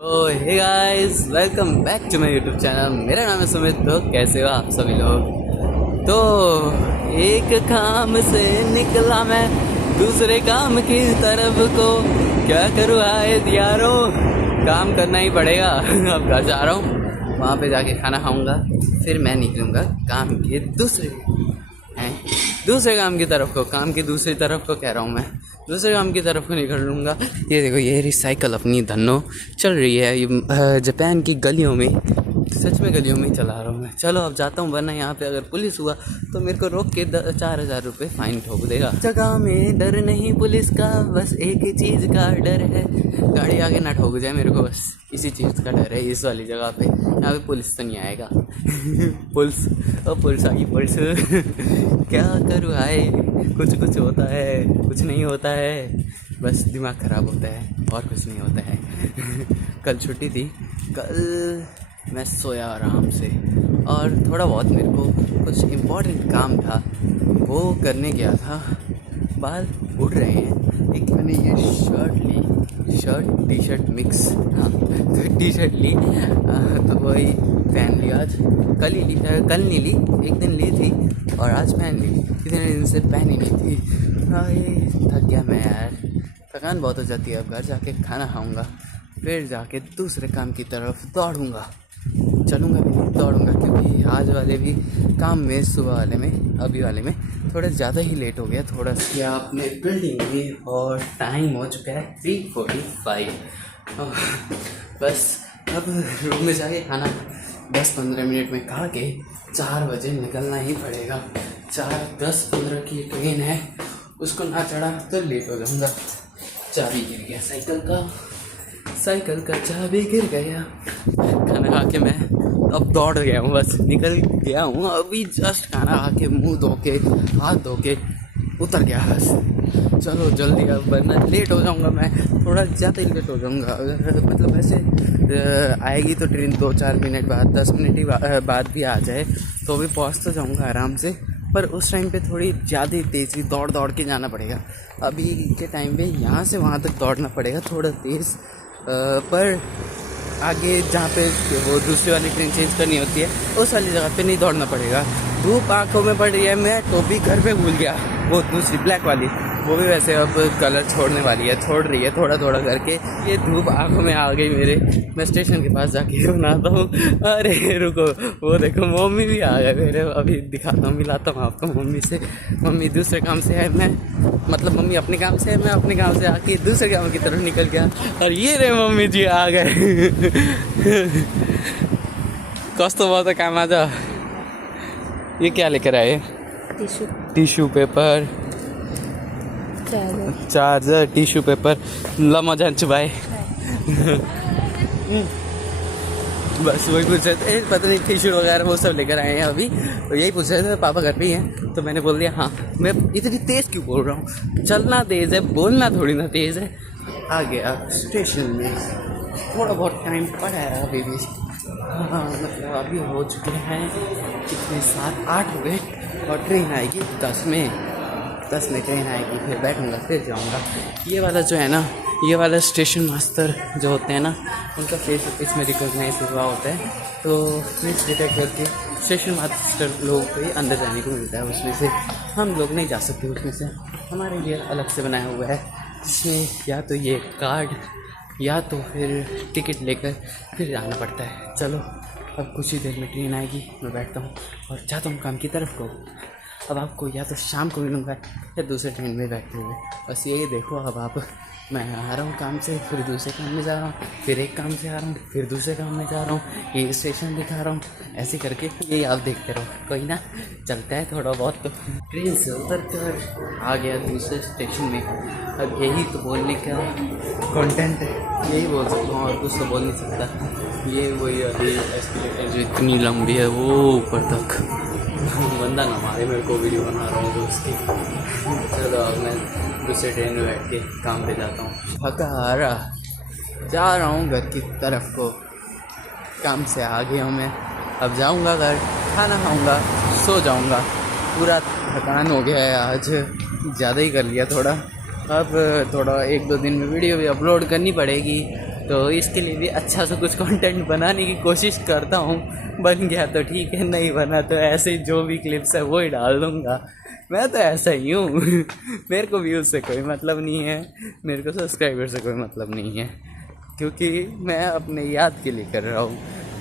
Hey guys, welcome back to my YouTube channel. मेरा नाम है सुमित। तो कैसे हो आप सभी लोग? तो एक काम से निकला मैं दूसरे काम की तरफ को, क्या करूँ आए यारों, काम करना ही पड़ेगा। अब घर जा रहा हूँ, वहाँ पे जाके खाना खाऊंगा, फिर मैं निकलूँगा काम के दूसरे काम की तरफ को, काम की दूसरी तरफ को कह रहा हूँ मैं, दूसरे काम की तरफ को निकल लूँगा। ये देखो, ये रिसाइकल अपनी धन्नो चल रही है ये जापान की गलियों में, सच में गलियों में ही चला रहा हूँ मैं। चलो अब जाता हूँ, वरना यहाँ पे अगर पुलिस हुआ तो मेरे को रोक के 4,000 रुपये फ़ाइन ठोक देगा। जगह में डर नहीं पुलिस का, बस एक ही चीज़ का डर है, गाड़ी आगे ना ठोक जाए मेरे को, बस इसी चीज़ का डर है। इस वाली जगह पे यहाँ पे पुलिस तो नहीं आएगा। पुलिस आ गई, पुलिस। क्या करूँ आए, कुछ होता है, कुछ नहीं होता है, बस दिमाग ख़राब होता है और कुछ नहीं होता है। कल छुट्टी थी, कल मैं सोया आराम से और थोड़ा बहुत मेरे को कुछ इम्पोर्टेंट काम था वो करने गया था। बाल उड़ रहे हैं। एक मैंने ये शर्ट टी शर्ट मिक्स, हाँ तो टी शर्ट ली, तो वही पहन ली आज। कल नहीं ली, एक दिन ली थी और आज पहन ली। कितने दिन से पहनी नहीं थी। हाँ, ये थक गया मैं यार, थकान बहुत हो जाती है। अब घर जाके खाना खाऊंगा, फिर जाके दूसरे काम की तरफ चलूँगा भी नहीं, दौड़ूँगा, क्योंकि आज वाले भी काम में, सुबह वाले में, अभी वाले में थोड़ा ज़्यादा ही लेट हो गया। थोड़ा सा अपने बिल्डिंग में और टाइम हो चुका है 3:45। बस अब रूम में जाके खाना 10-15 मिनट में खा के 4 बजे निकलना ही पड़ेगा। 4:10-15 की ट्रेन है, उसको ना चढ़ा तो लेट हो जाऊँगा। चाबी गिर गया साइकिल का चाबी गिर गया। खाना खा के मैं अब दौड़ गया हूँ, बस निकल गया हूँ अभी जस्ट। खाना खा के मुंह धो के हाथ धो के उतर गया बस। चलो जल्दी, अब वरना लेट हो जाऊँगा मैं, थोड़ा ज़्यादा ही लेट हो जाऊँगा। अगर मतलब वैसे आएगी तो ट्रेन 2-4 मिनट बाद, 10 मिनट ही बाद भी आ जाए तो भी पहुँच तो जाऊँगा आराम से, पर उस टाइम पे थोड़ी ज़्यादा तेज़ी दौड़ के जाना पड़ेगा। अभी के टाइम पे यहाँ से वहाँ तक दौड़ना पड़ेगा थोड़ा तेज़, पर आगे जहाँ पे वो दूसरी वाली ट्रेन चेंज करनी होती है उस वाली जगह पे नहीं दौड़ना पड़ेगा। धूप आँखों में पड़ रही है, मैं टोपी घर पे भूल गया, वो दूसरी ब्लैक वाली, वो भी वैसे अब कलर छोड़ रही है थोड़ा करके। ये धूप आँखों में आ गई मेरे। मैं स्टेशन के पास जाके बनाता हूँ। अरे रुको, वो देखो मम्मी भी आ गए मेरे, अभी दिखाता हूँ, मिलाता हूँ आपको मम्मी से। मम्मी दूसरे काम से है, मम्मी अपने काम से है, मैं अपने काम से आके दूसरे काम की तरफ निकल गया। और ये रे मम्मी जी आ गए। कस्तो बहुत काम आज। ये क्या लेकर आए? Tissue paper, charger, tissue paper. ल म जान्छु भाइ। बस वही पूछ रहे थे, पता नहीं टिश्यू वगैरह वो सब लेकर आए हैं अभी, तो यही पूछ रहे थे पापा घर पे ही हैं, तो मैंने बोल दिया हाँ। मैं इतनी तेज़ क्यों बोल रहा हूँ, चलना तेज़ है, बोलना थोड़ी ना तेज़ है। आ गया स्टेशन में, थोड़ा बहुत टाइम पड़ा है अभी भी। हाँ मतलब अभी हो चुके हैं कितने, 7-8 हो गए, और ट्रेन आएगी 10 में ट्रेन आएगी, फिर बैठूँगा, फिर जाऊँगा। ये वाला जो है ना, ये वाला स्टेशन मास्टर जो होते हैं ना, उनका फेस इसमें रिकॉग्नाइज हुआ होता है, तो फेस डिटेक्ट करके स्टेशन मास्टर लोगों को ही अंदर जाने को मिलता है। उसमें से हम लोग नहीं जा सकते, उसमें से हमारे लिए अलग से बनाया हुआ है, जिसमें या तो ये कार्ड या तो फिर टिकट लेकर फिर जाना पड़ता है। चलो अब कुछ ही देर में ट्रेन आएगी, मैं बैठता हूँ और जाता हूँ काम की तरफ को। अब आपको या तो शाम को मिलूँगा या दूसरे ट्रेन में बैठते हुए, बस यही देखो। अब आप, मैं आ रहा हूँ काम से, फिर दूसरे काम में जा रहा हूँ, फिर एक काम से आ रहा हूँ, फिर दूसरे काम में जा रहा हूँ, ये स्टेशन दिखा रहा हूँ, ऐसे करके यही आप देखते रहो। कोई ना, चलता है थोड़ा बहुत। तो ट्रेन से उतर कर आ गया दूसरे स्टेशन में। अब यही तो बोलने का कंटेंट है, यही बोल सकता हूँ, और कुछ तो बोल नहीं सकता। ये वही अभी एस्केलेटर जो इतनी लंबी है वो ऊपर तक, बंदा ना मारे मेरे को, वीडियो बना रहा हूँ तो उसकी। चलो अब मैं दूसरे ट्रेन में बैठ के काम पे जाता हूँ। थका हारा जा रहा हूँ घर की तरफ को, काम से आ गया हूँ मैं। अब जाऊँगा घर, खाना खाऊँगा, सो जाऊँगा। पूरा थकान हो गया है आज, ज़्यादा ही कर लिया थोड़ा। अब थोड़ा 1-2 दिन में वीडियो भी अपलोड करनी पड़ेगी, तो इसके लिए भी अच्छा सा कुछ कंटेंट बनाने की कोशिश करता हूँ। बन गया तो ठीक है, नहीं बना तो ऐसे ही जो भी क्लिप्स है वो ही डाल दूँगा। मैं तो ऐसा ही हूँ मेरे को व्यूज़ से कोई मतलब नहीं है, मेरे को सब्सक्राइबर से कोई मतलब नहीं है, क्योंकि मैं अपने याद के लिए कर रहा हूँ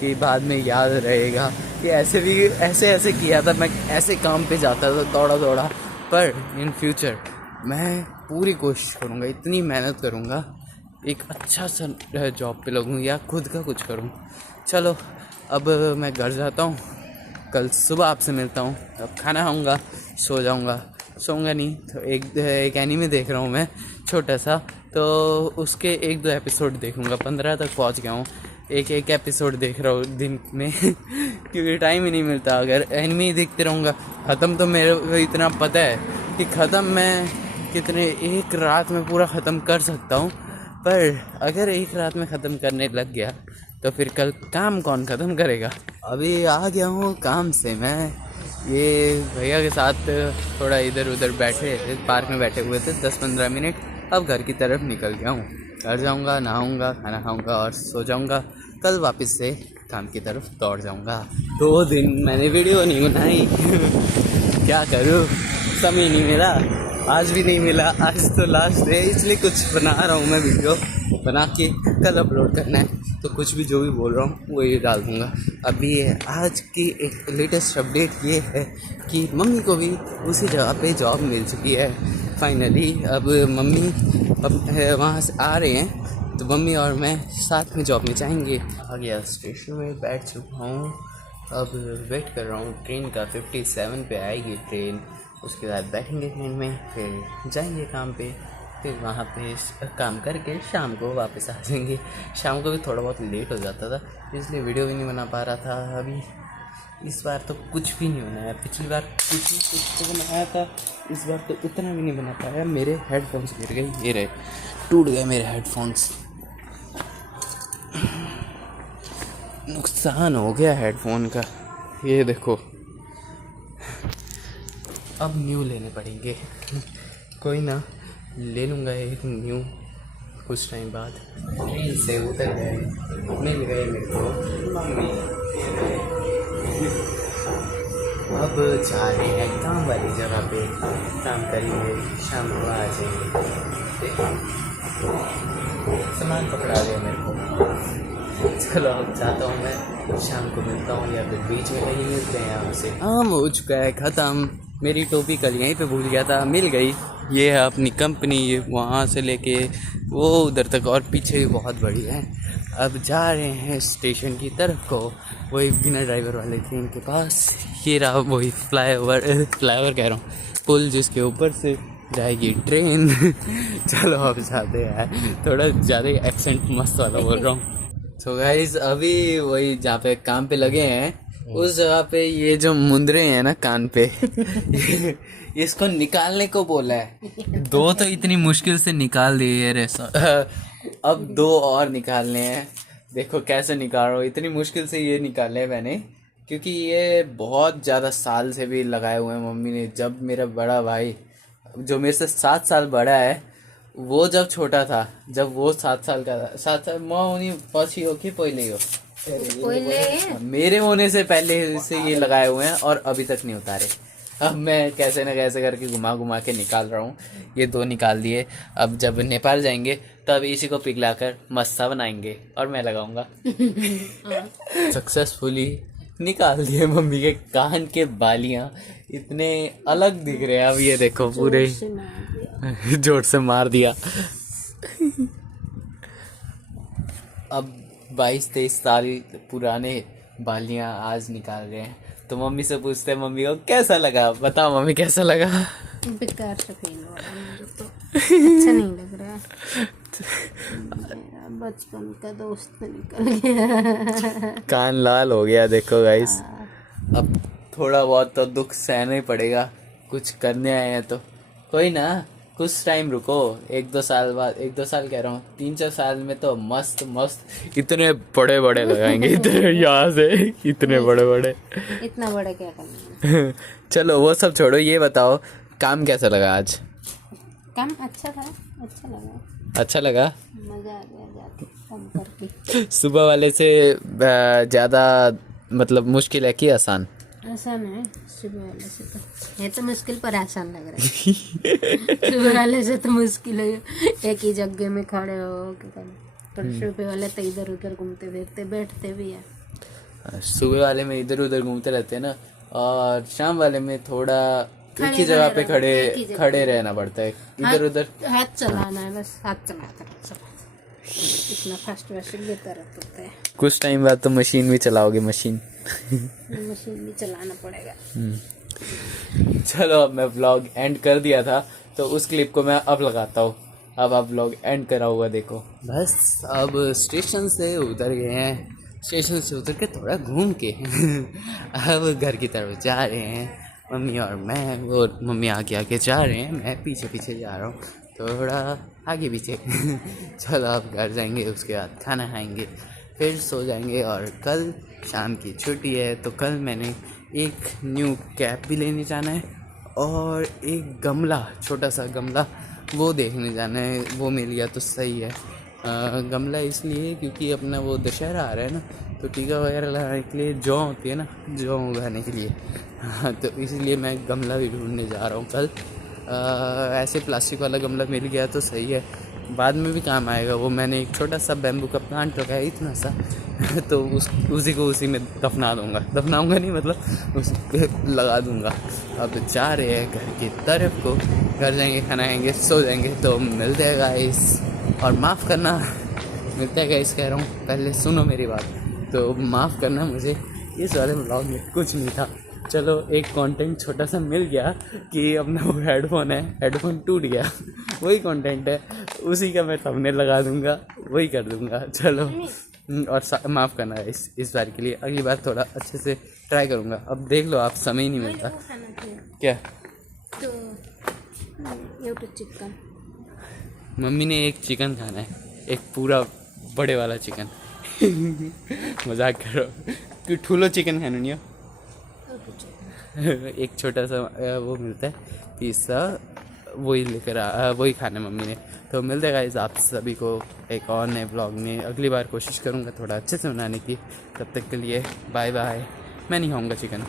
कि बाद में याद रहेगा कि ऐसे किया था, मैं ऐसे काम पे जाता था दौड़ा। पर इन फ्यूचर मैं पूरी कोशिश करूँगा, इतनी मेहनत करूँगा, एक अच्छा सा जॉब पे लगूँ या खुद का कुछ करूँ। चलो अब मैं घर जाता हूँ, कल सुबह आपसे मिलता हूँ। अब खाना खाऊँगा, सो जाऊँगा, सोऊंगा नहीं तो एक एनीमे देख रहा हूँ मैं छोटा सा, तो उसके 1-2 एपिसोड देखूँगा। 15 तक पहुँच गया हूँ, एक एपिसोड देख रहा हूँ दिन में क्योंकि टाइम ही नहीं मिलता। अगर एनीमे ही देखते रहूँगा, ख़त्म तो मेरे को इतना पता है कि ख़त्म मैं कितने एक रात में पूरा ख़त्म कर सकता हूँ, पर अगर एक रात में ख़त्म करने लग गया तो फिर कल काम कौन ख़त्म करेगा। अभी आ गया हूँ काम से, मैं ये भैया के साथ थोड़ा इधर उधर बैठे पार्क में बैठे हुए थे 10-15 मिनट। अब घर की तरफ निकल गया हूँ, घर जाऊँगा, नहाऊँगा, खाना खाऊँगा और सो जाऊँगा। कल वापस से काम की तरफ दौड़ जाऊँगा। 2 दिन मैंने वीडियो नहीं बनाई क्या करूँ, समय नहीं मिला, आज भी नहीं मिला। आज तो लास्ट है, इसलिए कुछ बना रहा हूँ मैं, वीडियो बना के कल अपलोड करना है। तो कुछ भी जो भी बोल रहा हूँ वो ये डाल दूँगा। अभी आज की एक लेटेस्ट अपडेट ये है कि मम्मी को भी उसी जगह पे जॉब मिल चुकी है फाइनली। अब मम्मी वहाँ से आ रहे हैं तो मम्मी और मैं साथ में जॉब में जाएंगे। आ गया, स्टेशन में बैठ चुका हूँ, अब वेट कर रहा हूँ ट्रेन का। 57 पे आएगी ट्रेन, उसके बाद बैठेंगे ट्रेन में, फिर जाएंगे काम पे, फिर वहाँ पे काम करके शाम को वापस आ जाएंगे। शाम को भी थोड़ा बहुत लेट हो जाता था, इसलिए वीडियो भी नहीं बना पा रहा था। अभी इस बार तो कुछ भी नहीं बनाया, पिछली बार कुछ तो बनाया था, इस बार तो उतना भी नहीं बना पाया। मेरे हेडफोन्स गिर गए, ये रहे, टूट गए मेरे हेडफोन्स, नुकसान हो गया हेडफोन का, ये देखो। अब न्यू लेने पड़ेंगे कोई ना, ले लूँगा एक न्यू कुछ टाइम बाद। ट्रेन से उतर गए, मिल गए मेरे को मम्मी। अब जा रहे हैं काम वाली जगह पे, काम करेंगे, शाम को आ जाएंगे। सामान पकड़ा दिया मेरे को, चलो अब जाता हूँ मैं, शाम को मिलता हूँ या फिर बीच में कहीं मिलते हैं। यहाँ से आम हो चुका है ख़त्म, मेरी टोपी कल यहीं पे भूल गया था, मिल गई। ये है अपनी कंपनी, वहाँ से लेके वो उधर तक और पीछे भी बहुत बड़ी है। अब जा रहे हैं स्टेशन की तरफ को, वही बिना ड्राइवर वाले ट्रेन के पास। ये रहा वही फ्लाईओवर कह रहा हूँ, पुल जिसके ऊपर से जाएगी ट्रेन चलो अब जाते हैं, थोड़ा ज़्यादा एक्सेंट मस्त वाला बोल रहा हूँ। तो गाइस अभी वही जहाँ पे काम पे लगे हैं उस जगह पे ये जो मुंदरे हैं ना कान पे इसको निकालने को बोला है। 2 तो इतनी मुश्किल से निकाल दिए रे अब 2 और निकालने हैं। देखो कैसे निकाल रहा हूँ, इतनी मुश्किल से ये निकाले मैंने, क्योंकि ये बहुत ज़्यादा साल से भी लगाए हुए हैं मम्मी ने। जब मेरा बड़ा भाई जो मेरे से 7 साल बड़ा है, वो जब छोटा था, जब वो 7 साल का था, 7 साल माँ उन्हीं पहुँची हो कि पहले हो, मेरे होने से पहले से ये लगाए हुए हैं और अभी तक नहीं उतारे। अब मैं कैसे ना कैसे करके घुमा के निकाल रहा हूँ। ये 2 निकाल दिए, अब जब नेपाल जाएंगे तब इसी को पिघलाकर मस्सा बनाएंगे और मैं लगाऊंगा सक्सेसफुली निकाल दिए मम्मी के कान के बालियां, इतने अलग दिख रहे हैं। अब ये देखो पूरे जोर से मार दिया अब 22-23 साल पुराने बालियां आज निकाल रहे हैं। तो मम्मी से पूछते हैं मम्मी को कैसा लगा, बताओ मम्मी कैसा लगा। बेकार से फील हो रहा है मुझे, तो अच्छा नहीं लग रहा है। बचपन का दोस्त निकल गया कान लाल हो गया देखो गाइस। अब थोड़ा बहुत तो दुख सहना ही पड़ेगा, कुछ करने आए हैं तो कोई ना, कुछ टाइम रुको, 1-2 साल बाद, 1-2 साल कह रहा हूँ, 3-4 साल में तो मस्त इतने बड़े बड़े लगाएंगे इतने यहाँ से, इतने बड़े इतना बड़े क्या करना चलो वो सब छोड़ो, ये बताओ काम कैसा लगा आज। काम अच्छा था, अच्छा लगा। अच्छा लगा? मज़ा आ गया जाके काम करके। सुबह वाले से ज़्यादा मतलब मुश्किल है कि आसान? आसान है सुबह वाले से, तो है तो मुश्किल पर आसान लग रहा है। सुबह वाले से तो मुश्किल है, एक ही जगह में खड़े हो क्या करना। पर सुबह वाले तो इधर उधर घूमते फिरते बैठते भी है। सुबह वाले में इधर उधर घूमते रहते हैं ना, और शाम वाले में थोड़ा एक खड़े ही जगह पे रहना, एक ही जगह खड़े रहना पड़ता है, इधर उधर। हाथ चलाना है बस, हाथ चलाता है। इतना फास्ट वैसे लेता रहता है। कुछ टाइम बाद तो मशीन भी चलाओगे? मशीन मशीन भी चलाना पड़ेगा। चलो अब मैं व्लॉग एंड कर दिया था, तो उस क्लिप को मैं अब लगाता हूँ। अब आप व्लॉग एंड करा हुआ देखो। बस अब स्टेशन से उतर गए हैं, स्टेशन से उतर के थोड़ा घूम के अब घर की तरफ जा रहे हैं। मम्मी और मैं, और मम्मी आगे आगे जा रहे हैं, मैं पीछे पीछे जा रहा हूँ, थोड़ा आगे पीछे। चलो अब घर जाएंगे, उसके बाद खाना खाएंगे, फिर सो जाएंगे। और कल शाम की छुट्टी है, तो कल मैंने एक न्यू कैप भी लेने जाना है, और एक गमला, छोटा सा गमला, वो देखने जाना है। वो मिल गया तो सही है। गमला इसलिए क्योंकि अपना वो दशहरा आ रहा है ना, तो टीका वगैरह लगाने के लिए जौ होती है ना, जौ उगाने के लिए। हाँ, तो इसलिए मैं गमला भी ढूंढने जा रहा हूँ कल। ऐसे प्लास्टिक वाला गमला मिल गया तो सही है, बाद में भी काम आएगा। वो मैंने एक छोटा सा बैम्बू का प्लांट लगाया, इतना सा, तो उसी को उसी में दफनाऊंगा नहीं, मतलब उस लगा दूंगा। अब जा रहे हैं घर की तरफ को, घर जाएंगे, खाना खाएंगे, सो जाएंगे। तो मिलते हैं गाइस, और माफ़ करना, मिलते हैं गाइस कह रहा हूँ, पहले सुनो मेरी बात। तो माफ़ करना मुझे, इस वाले व्लॉग में कुछ नहीं था। चलो एक कंटेंट छोटा सा मिल गया कि अपना वो हेडफोन है, हेडफोन टूट गया, वही कंटेंट है, उसी का मैं थंबनेल लगा दूंगा, वही कर दूंगा। चलो, और माफ़ करना है इस बार के लिए, अगली बार थोड़ा अच्छे से ट्राई करूंगा। अब देख लो आप, समय ही नहीं मिलता। क्या? तो चिकन, मम्मी ने एक चिकन खाना है, एक पूरा बड़े वाला चिकन। मजाक करो कि ठूलो चिकन खाना नहीं हो। एक छोटा सा वो मिलता है पिज्ज़ा, वही खाना है मम्मी ने। तो मिलते हैं गाइस आप सभी को एक और नए ब्लॉग में। अगली बार कोशिश करूँगा थोड़ा अच्छे से बनाने की। तब तक के लिए बाय बाय। मैं नहीं खाऊँगा चिकन।